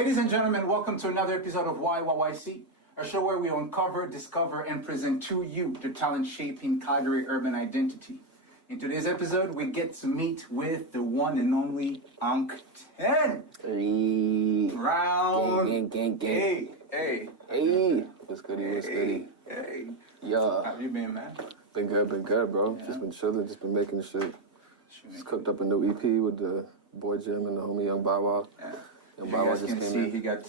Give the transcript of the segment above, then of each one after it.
Ladies and gentlemen, welcome to another episode of Y-YYC, a show where we uncover, discover, and present to you the talent shaping Calgary urban identity. In today's episode, we get to meet with the one and only Ankhten Brown. Gang. Hey. What's goody? Hey. Yeah. How have you been, man? Been good, bro. Yeah. Just been chilling, just been making shit. Just cooked up a new EP with the boy Jim and the homie Young Y. Yeah. Young You Y guys just can came see in. he got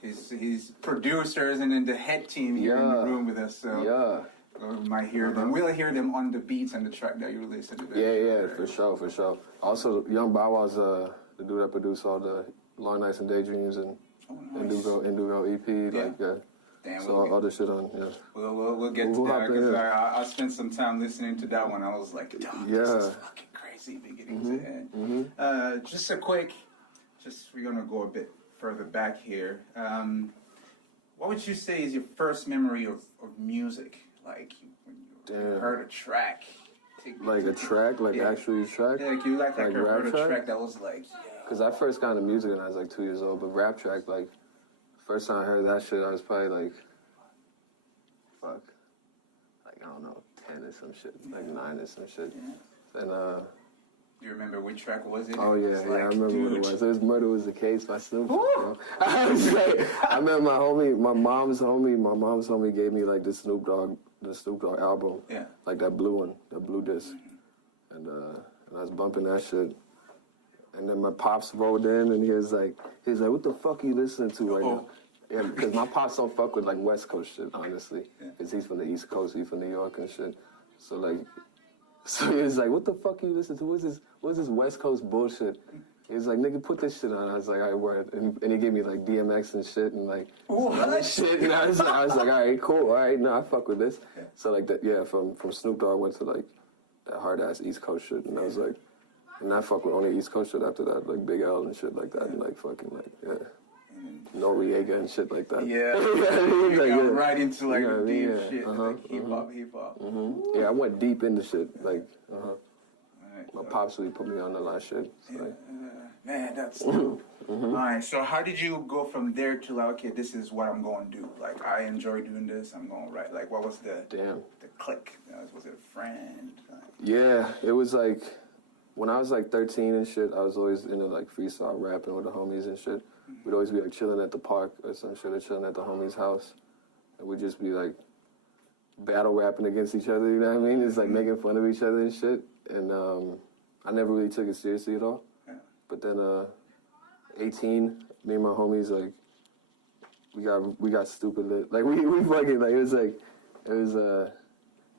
his producers and then the head team here in the room with us. So we might hear them. We'll hear them on the beats and the track that you released today. Yeah, for sure. Also, Young Y the dude that produced all the Long Nights and Daydreams and Indigo EP. Damn, so all this shit on, We'll get to that because I spent some time listening to that one. I was like, dog, this is fucking crazy beginning to end. Just a quick, we're going to go a bit further back here. What would you say is your first memory of music? Like when you heard a track? Like a track? Like actually a track? Yeah, like you like rap heard a track that was like, Because I first got into music when I was like 2 years old, but rap track, like, first time I heard that shit, I was probably like, I don't know, 10 or some shit, like 9 or some shit. Yeah. And, do you remember which track was it? Oh, yeah, I remember what it was. It was Murder Was the Case by Snoop Dogg, bro. I remember my mom's homie gave me, like, the Snoop Dogg album. Yeah. Like that blue one, that blue disc. And I was bumping that shit. And then my pops rolled in, and he was like, "What the fuck are you listening to right now?" Yeah, because my pops don't fuck with like West Coast shit, honestly. Because he's from the East Coast, he's from New York and shit. So he was like, "What the fuck are you listening to? What's this West Coast bullshit?" He was like, "Nigga, put this shit on." I was like, "All right, word." And he gave me like DMX and shit and like other shit. And I was like, "All right, cool. All right, no, I fuck with this." Yeah. So like that, from Snoop Dogg, I went to like that hard ass East Coast shit, and I was like. And I fuck with only East Coast shit after that, like Big L and shit like that, and like fucking like, Noriega and shit like that. Yeah, like, right into like the deep shit, like hip hop. Yeah, I went deep into shit, like, Right, my pops really put me on a lot of shit. So, like, man, that's dope. All right, so how did you go from there to like, okay, this is what I'm going to do? Like, I enjoy doing this, I'm going to write. Like, what was the click? Was it a friend? Yeah, it was like, when I was like 13 and shit, I was always into like freestyle rapping with the homies and shit. We'd always be like chilling at the park or some shit, or chilling at the homie's house. And we'd just be like battle rapping against each other, you know what I mean? It's like making fun of each other and shit. And I never really took it seriously at all. Yeah. But then 18, me and my homies, like, we got stupid lit. Like we fucking, like, it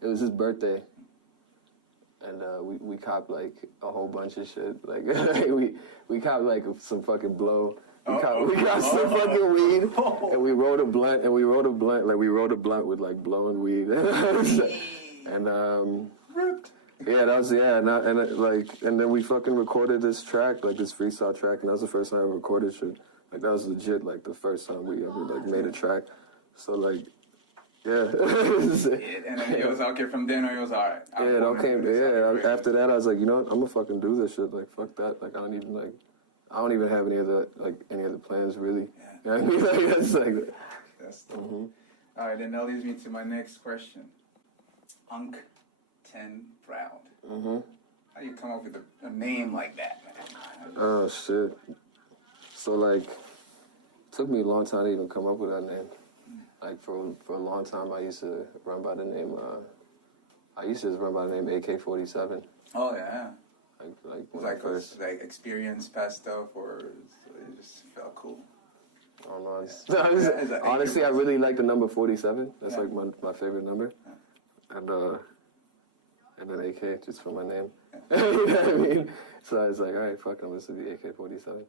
was his birthday. And we copped like a whole bunch of shit. Like we copped like some fucking blow. We got some fucking weed, and we rolled a blunt. Like we rolled a blunt with like blowing weed. And and then we fucking recorded this track, like this freestyle track, and that was the first time I ever recorded shit. Like that was legit, like the first time we ever like made a track. So like. Yeah. And then it was okay from then on, it was all right. After that, I was like, you know what? I'm gonna fucking do this shit. Like, fuck that. Like, I don't even have any other plans, really. Yeah. You know what I mean? Like, that's like... That's dope. All right, then that leads me to my next question. Ankhten Brown. How do you come up with a name like that, man? Oh, shit. So, like, it took me a long time to even come up with that name. Like for a long time, I used to run by the name. AK-47. Oh yeah. Like when like first. Like experience past stuff, or it just felt cool. I don't know. Honestly, I really like the number 47. That's like my favorite number. Yeah. And then AK just for my name. You know what I mean? So I was like, all right, fuck, I'm gonna be AK-47.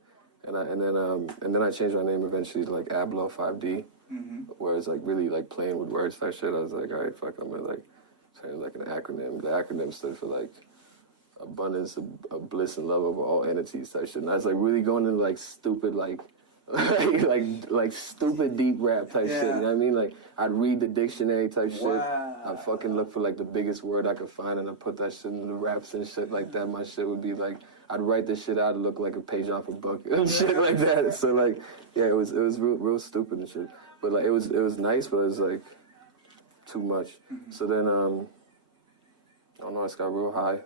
And then I changed my name eventually to like Ablo 5D. Where it's like really like playing with words type shit. I was like, all right, fuck, I'm gonna like turn it like an acronym. The acronym stood for like abundance of bliss and love over all entities type shit. And I was like really going into like stupid like stupid deep rap type shit. You know what I mean? Like I'd read the dictionary type shit. I fucking look for like the biggest word I could find, and I put that shit in the raps and shit like that. My shit would be like, I'd write this shit out, look like a page off a book and shit like that. So like, yeah, it was real stupid and shit. But like, it was nice, but it was like too much. So then, I don't know, I just got real high.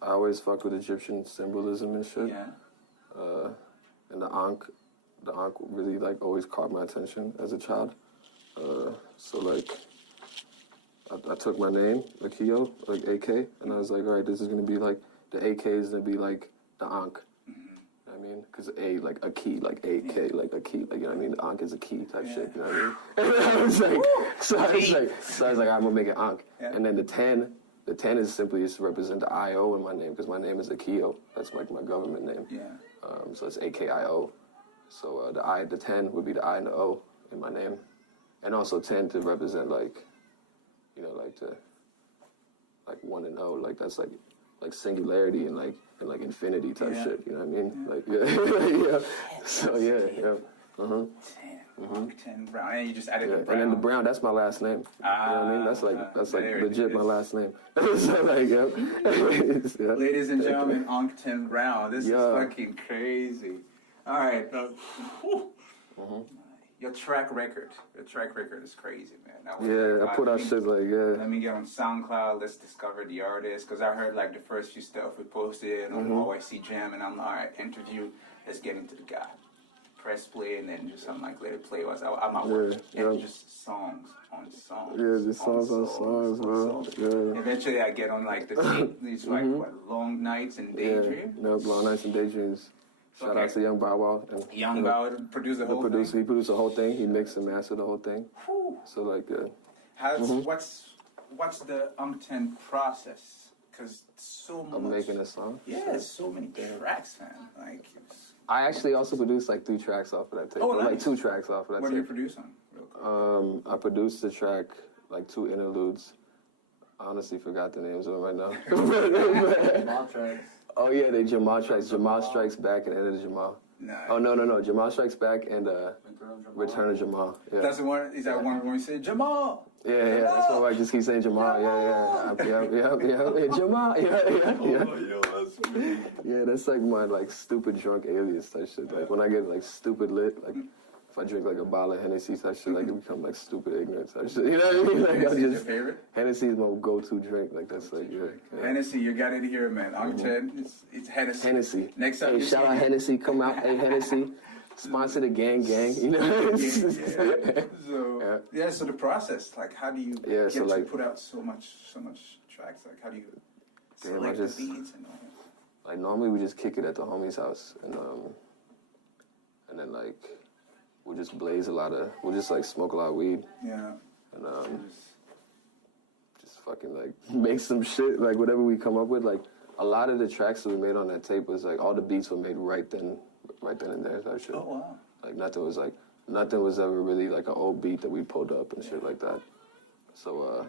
I always fucked with Egyptian symbolism and shit. Yeah. And the Ankh really like always caught my attention as a child. So like, I took my name, Akio, like AK, and I was like, all right, this is gonna be like, the AK is gonna be like the Ankh. You know what I mean? Because A, like a key, like AK, like a key, like, you know what I mean? The Ankh is a key type shit, you know what I mean? And I was like, so I was like, I'm gonna make it Ankh. Yeah. And then the 10 is simply just to represent the IO in my name, because my name is Akio. That's like my government name. Yeah. So it's AKIO. So the 10 would be the I and the O in my name. And also 10 to represent like, you know, like the, like 1 and 0, like that's like singularity and like infinity type shit, you know what I mean? Like, yeah. So yeah. Uh-huh. 10 Brown, and you just added the Brown. And then the Brown, that's my last name. You know what I mean? That's like legit my last name. So like, yeah. Ladies and gentlemen, Ankhten Brown. This is fucking crazy. All right. Your track record is crazy, man. I put out shit like, Let me get on SoundCloud. Let's discover the artist, because I heard like the first few stuff we posted on YYC Jam, and I'm like, all right, interview. Let's get into the guy. Press play, and then just I'm like, let it play. I'm at work, and just songs on songs. Yeah, just songs on songs, bro. Yeah. Eventually, I get on like these like what, long nights and daydream. Yeah, long nights and daydreams. Shout out to Young Bow Wow. And, Young Bow Wow produced the whole thing. He produced the whole thing. He mixed and mastered the whole thing. Whew. So like, what's the Ankhten process? Because so much. I'm making a song. Yeah, so many tracks, man. Like. I actually also produced like 3 tracks off of that tape. Oh, nice. Like 2 tracks off of that tape. What do you produce on? Real quick? I produced the track, like 2 interludes. I honestly forgot the names of them right now. Jamal tracks. Oh yeah, they Jamal tracks. Jamal Strikes Back and End of Jamal. Nice. Oh no. Jamal Strikes Back and Return of Jamal. Yeah. That's the one. Is that one where you say Jamal? Yeah. That's why I just keep saying Jamal. Yeah. Jamal. Yeah, that's like my like stupid drunk alias type shit. Like when I get like stupid lit, like if I drink like a bottle of Hennessy type shit, like it become like stupid ignorant type shit. You know what I mean? Like Hennessy's your favorite? Hennessy is my go-to drink. Like that's like yeah. Hennessy, you got it here, man. Ankhten, it's Hennessy. Hennessy. Next time, hey, shout out Hennessy. Come out, hey Hennessy. Sponsor the gang. You know. So the process, like, how do you get to put out so much tracks? Like, how do you select the beats and all that? Like normally we just kick it at the homie's house, and then like we'll just we'll just like smoke a lot of weed. Yeah. And just fucking like make some shit, like whatever we come up with. Like a lot of the tracks that we made on that tape was like all the beats were made right then and there type shit. Oh wow. Like nothing was ever really like an old beat that we pulled up and shit like that. So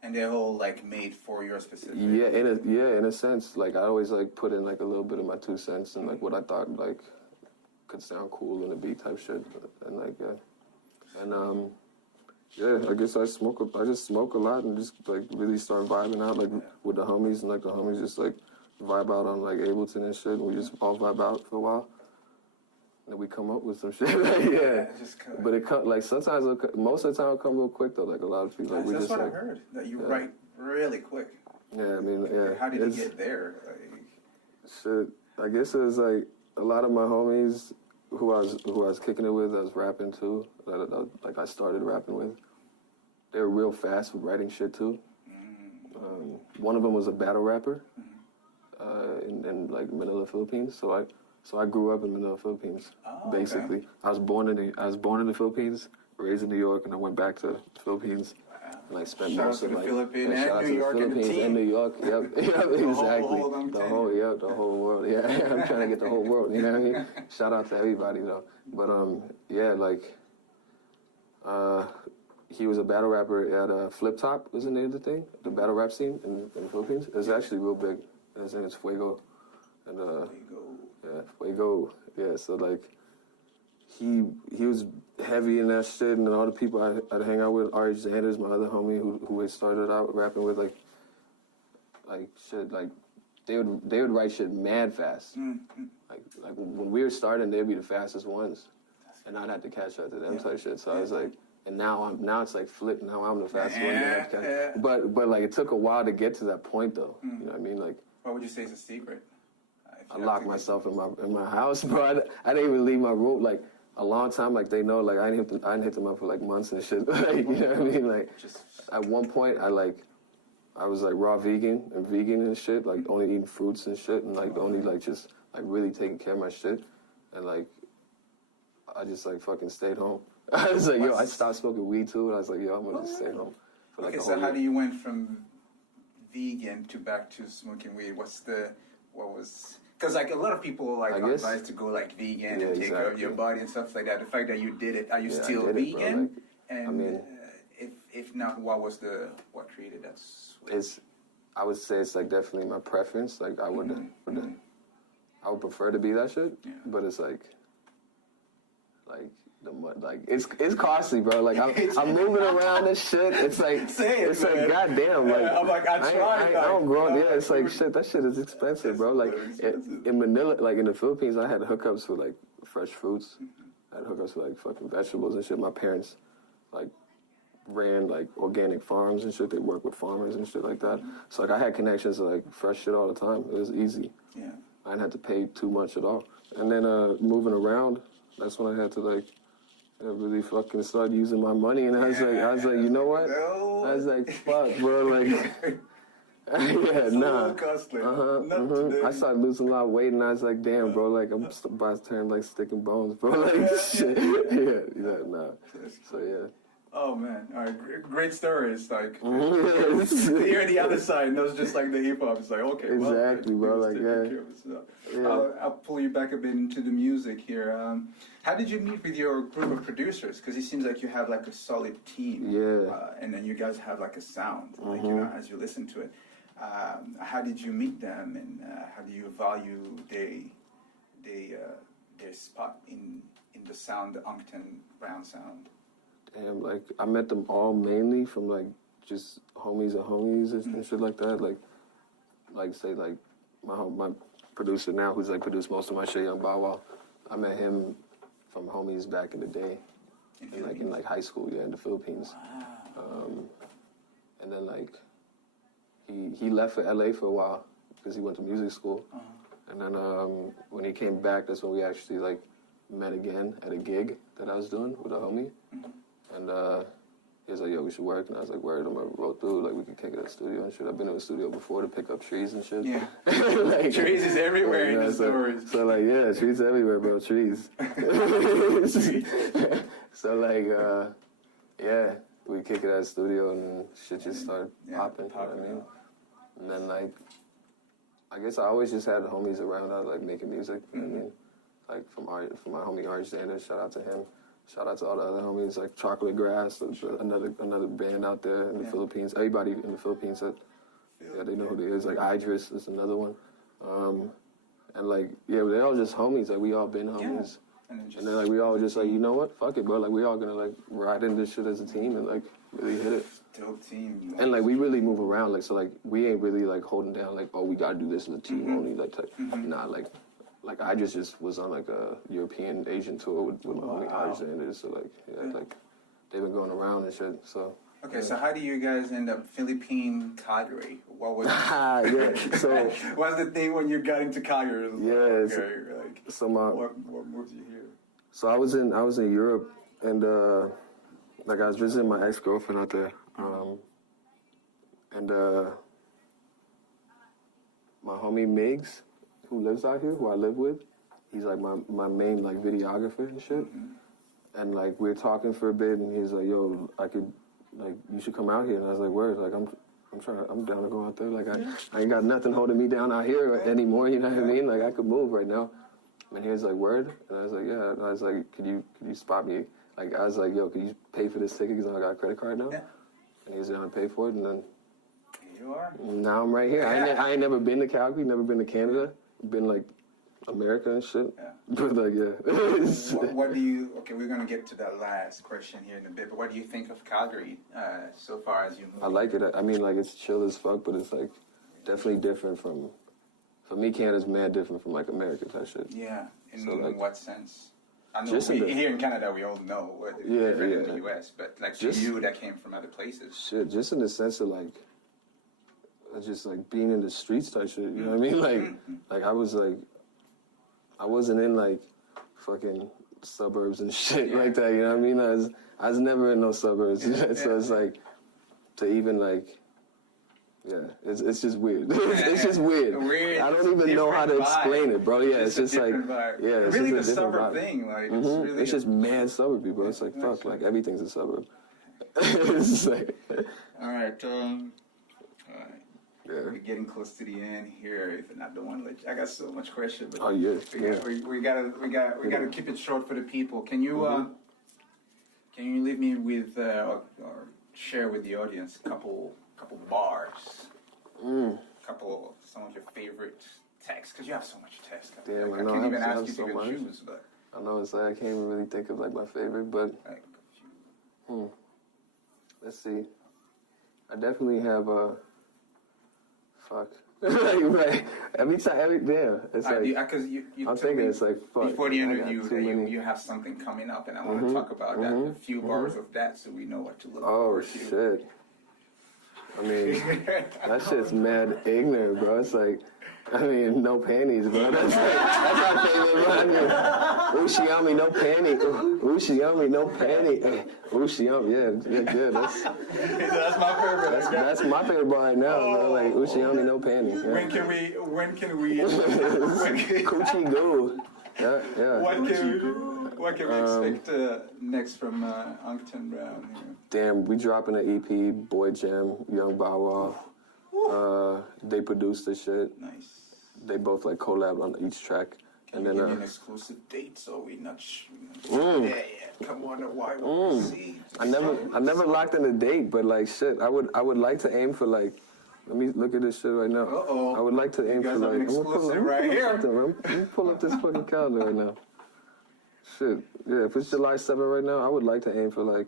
and they're all like made for your specific. Yeah, in a sense. Like I always like put in like a little bit of my 2 cents and like what I thought like could sound cool in a beat type shit, and like I guess I just smoke a lot and just like really start vibing out like with the homies, and like the homies just like vibe out on like Ableton and shit, and we just all vibe out for a while. And then we come up with some shit. But it come like sometimes most of the time it'll come real quick though. Like a lot of people, like we that's just what like, I heard, that you write really quick. Yeah, I mean, yeah. How did you get there? Like, shit, I guess it was like a lot of my homies who I was kicking it with, I was rapping too. Like I started rapping with. They were real fast with writing shit too. One of them was a battle rapper in like Manila, Philippines. So I grew up in Manila, Philippines. Basically, okay. I was born in the Philippines, raised in New York, and I went back to the Philippines. And I spent most of the Philippines and New York and New York. Yep, exactly. The whole world. Yeah, I'm trying to get the whole world. You know what I mean? Shout out to everybody though. But he was a battle rapper at Flip Top. Was the name of the thing? The battle rap scene in the Philippines. It's actually real big. His name is Fuego. And Fuego. Yeah, so like he was heavy in that shit, and then all the people I'd hang out with, Ari Xander's my other homie who had started out rapping with like shit, like they would write shit mad fast. Like when we were starting, they'd be the fastest ones, and I'd have to catch up to them type shit. So I was like, and now it's like flipped. Now I'm the fastest one. Have to catch. But like it took a while to get to that point though. You know what I mean? Like, what would you say is a secret? I locked myself in my house, bro. I didn't even leave my room like a long time. Like they know, like I didn't hit them up for like months and shit. Like, you know what I mean? Like at one point, I was like raw vegan and shit. Like only eating fruits and shit, and like only like just like really taking care of my shit. And like I just like fucking stayed home. I was like, yo, I stopped smoking weed too, and I was like, yo, I'm gonna just stay home. For like so how do you went from vegan to back to smoking weed? Because like a lot of people like are advised to go like vegan and take care of your body and stuff like that. The fact that you did it, are you still vegan? And I mean, if not, what created that switch? I would say it's like definitely my preference. Like I would prefer to be that shit, but it's like it's costly, bro. Like I'm moving around this shit. It's like like goddamn. Like I'm like I don't grow. Yeah, it's like shit. That shit is expensive, bro. Like in Manila, like in the Philippines, I had hookups with like fresh fruits. I had hookups with like fucking vegetables and shit. My parents like ran like organic farms and shit. They work with farmers and shit like that. So like I had connections to like fresh shit all the time. It was easy. Yeah. I didn't have to pay too much at all. And then moving around, that's when I had to like really fucking start using my money. And I was like, you know what? No. I was like, fuck, bro, like. Yeah, nah. I started losing a lot of weight, and I was like, damn, bro, like I'm about to turn like stick and bones, bro, like shit. Yeah, nah. So yeah. Oh man, all right, great story. It's like you're the other side, and those just like the hip hop. It's like okay, exactly, bro. Like I'll pull you back a bit into the music here. How did you meet with your group of producers? Because it seems like you have like a solid team. Yeah. And then you guys have like a sound, like you know, as you listen to it. How did you meet them, and how do you value their spot in the sound, the Ankhten Brown sound? Damn, like I met them all mainly from like just homies and shit like that. Like say like my producer now, who's like produced most of my shit, Young Bow Wow. I met him from homies back in the day, in high school, in the Philippines. Wow. And then like he left for LA for a while because he went to music school. And then when he came back, that's when we actually like met again at a gig that I was doing with a homie. And he was like, yo, we should work. And I was like, word, I'm gonna roll through. Like, we could kick it at the studio and shit. I've been in the studio before to pick up trees and shit. Yeah. Like, trees is everywhere in the stories. So, like, yeah, trees everywhere, bro. Trees. So, like, yeah, we kick it at the studio and shit just started popping. You know what I mean? And then, like, I guess I always just had homies around. I was, like, making music. You know what I mean? Like, from my homie Ari Xander, shout out to him. Shout out to all the other homies, like Chocolate Grass, another band out there in the Philippines. Everybody in the Philippines, they know who they is. Like Idris is another one. And like, yeah, they're all just homies. Like we all been homies. Yeah. And then like we all just like, you know what, fuck it, bro. Like we all gonna like ride in this shit as a team and like really hit it. Dope team. And like we really move around. Like so like we ain't really like holding down like, oh, we gotta do this as a team only. Like nah, like I just was on like a European Asian tour with my homie Alexander, so like like they've been going around and shit. So okay, so how do you guys end up Philippine Calgary? What was so what's the thing when you got into Calgary? So what moves you here? So I was in Europe and like I was visiting my ex-girlfriend out there, and my homie Miggs, who lives out here, who I live with, he's like my main like videographer and shit. And like we were talking for a bit, and he's like, "Yo, you should come out here." And I was like, "Word, like I'm down to go out there. Like I ain't got nothing holding me down out here anymore. You know what I mean? Like I could move right now." And he was like, "Word," and I was like, "Yeah." And I was like, "Could you spot me?" Like I was like, "Yo, could you pay for this ticket because I got a credit card now?" Yeah. And he was down to pay for it, and then here you are. Now I'm right here. I ain't never been to Calgary, never been to Canada. Been like America and shit. Yeah. But like, yeah. What do you? Okay, we're gonna get to that last question here in a bit. But what do you think of Calgary so far as you move? I like it. I mean, like, it's chill as fuck, but it's like definitely different from. For me, Canada's mad different from like America type shit. Yeah. In So, like, what sense? I know just here in Canada we all know what different in the yeah. US, but like to Just- you that came from other places. Shit, just in the sense of like, just like being in the streets type shit. You know what I mean? Like I was like, I wasn't in like fucking suburbs and shit like that. You know what I mean? I was never in no suburbs. So it's like to even like. Yeah, it's just weird. It's just weird. I don't even know how to explain it, bro. Yeah, it's just like, vibe. yeah, it's really just the a different suburb vibe. thing. Like It's just mad suburby, bro. It's like fuck, like everything's a suburb. It's just like, all right. yeah. We're getting close to the end here. If I don't want to let you, I got so much question, but Oh yeah, we gotta keep it short for the people. Can you leave me with or share with the audience a couple bars, some of your favorite texts, because you have so much text. Damn, I I know, can't I even have ask you so to much. even choose, but I know it's like I can't even really think of like my favorite, but like a few. let's see. I definitely have fuck. Like, every damn, it's like Because you I'm told thinking me it's like fuck. before the I got interview too that many. you have something coming up, and I want to talk about that. A few bars of that, so we know what to look Oh forward to. shit. I mean, that shit's mad ignorant, bro. It's like, I mean, no panties, bro. That's my favorite line. Ushiami, no panty. Ushiami, no panty. Ushiami, yeah, good. That's my favorite. that's my favorite bar right now, bro. Like Ushiami, no panty. Yeah. When can we? Coochie goo. Yeah. What can we expect next from Ankhten Brown here? Damn, we dropping an EP, Boy Jam, Young Bow Wow. They produced the shit. Nice. They both like collab on each track. Can you And give then me an exclusive date so we not? Yeah. Come on, the YYC. I never locked in a date, but like shit, I would like to aim for like. Let me look at this shit right now. Uh-oh. I would like to aim You guys for have an like. exclusive right here. Let me pull up this fucking calendar right now. Shit, yeah. If it's July 7 right now, I would like to aim for like,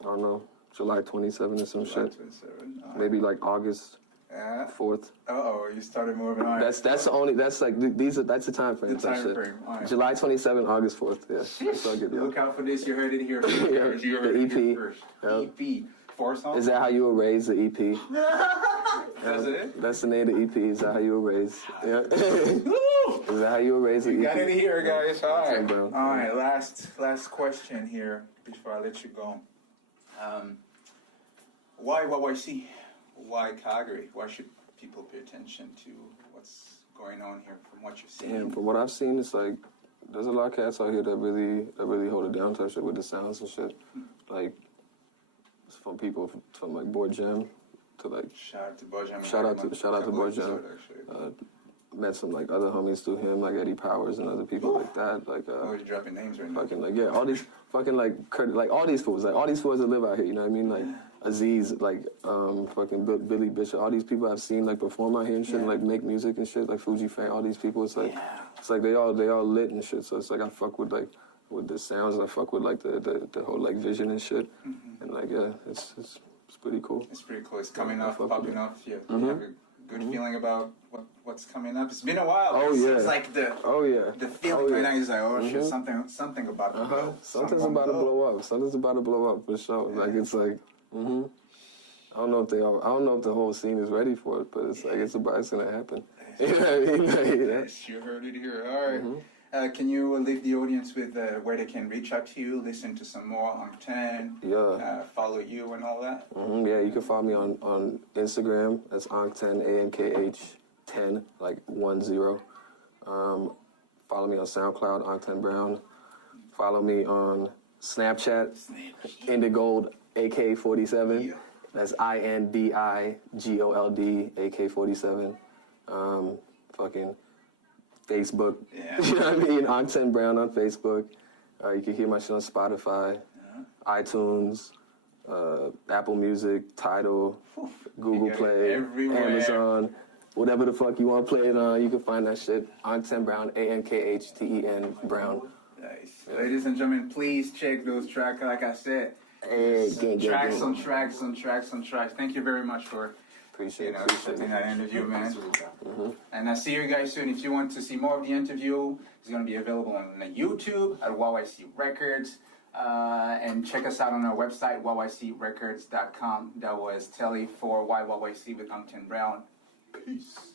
I don't know, July 27 or some shit. 27. Maybe like August Yeah. 4th. You started moving on. That's the only. That's like that's the time frame. The time frame. All right. July 27, August 4th. Yeah. That's all good. Look out for this. You heard it here. Yeah, You heard it the here EP. first. Yep. EP. 4 songs. Is that how you were raised? The EP. That's it? That's the name of the EP. Is that how you were raised? Yeah. Woo! Is that how you were raised? The You EP? got it here, guys. All right. Ankhten Brown. All right. Last question here before I let you go. Why YYC? Why Calgary? Why should people pay attention to what's going on here from what you've seen? And from what I've seen, it's like there's a lot of cats out here that really hold it down type shit with the sounds and shit. Like it's from people from like Boy Jam to like Shout out to Bojam. shout out to Boy Jam. Met some like other homies through him, like Eddie Powers and other people like that. Like Always dropping names right now. fucking like yeah, all these fucking like all these fools that live out here. You know what I mean? Like Aziz, like fucking Billy Bishop. All these people I've seen like perform out here and shit, and, like make music and shit. Like Fuji Fan. All these people. It's like they all lit and shit. So it's like I fuck with like with the sounds. I fuck with like the whole like vision and shit. And like yeah, it's pretty cool. It's pretty cool. It's coming up, fuck with popping it. up. Yeah, you have a good feeling about what's coming up. It's been a while. Oh yeah. It's like the feeling right now is like, oh shit, something about to blow. Something's about to blow up. Something's about to blow up for sure. Like it's like, I don't know if the whole scene is ready for it, but it's like it's gonna happen. You know what I mean? Like, Yes, you heard it here. All right. Can you leave the audience with where they can reach out to you, listen to some more Ankhten, follow you and all that? Yeah, you can follow me on Instagram. That's Ankhten, ANKH 10, like 10. Follow me on SoundCloud, Ankhten Brown. Follow me on Snapchat, Indigold AK47. Yeah. That's INDIGOLD AK47. Fucking Facebook. Yeah. You know what I mean? Ankhten Brown on Facebook. You can hear my shit on Spotify, iTunes, Apple Music, Tidal, Google got it Play, everywhere. Amazon. whatever the fuck you want to play it on, you can find that shit. Ankhten Brown, Ankhten Brown. Nice. Ladies and gentlemen, please check those tracks. Like I said, tracks on tracks on tracks on tracks. Thank you very much for accepting that interview, man. And I'll see you guys soon. If you want to see more of the interview, it's going to be available on YouTube at YYC Records. And check us out on our website, YYCRecords.com. That was Telly for YYYC with Ankhten Brown. Peace.